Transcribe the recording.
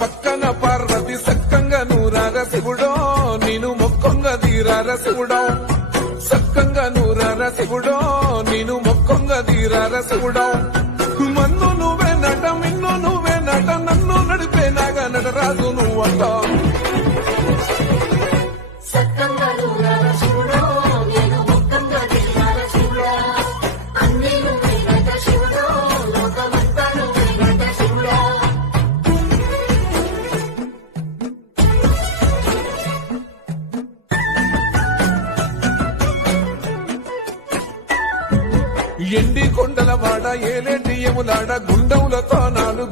పక్కన పార్వతి సక్కంగా నూరార శివుడో నేను మొక్కంగా తీరార శివుడో సక్కంగా నూరార శివుడో నేను మొక్కంగా తీరార శివుడో మన్ను నువ్వే నట మిన్ను నువ్వే నట నన్ను నడిపేనాగా నటరాజు నువ్వంట ఎండి కొండల వాడ ఏలేటి యములాడ గుండములతో నాలు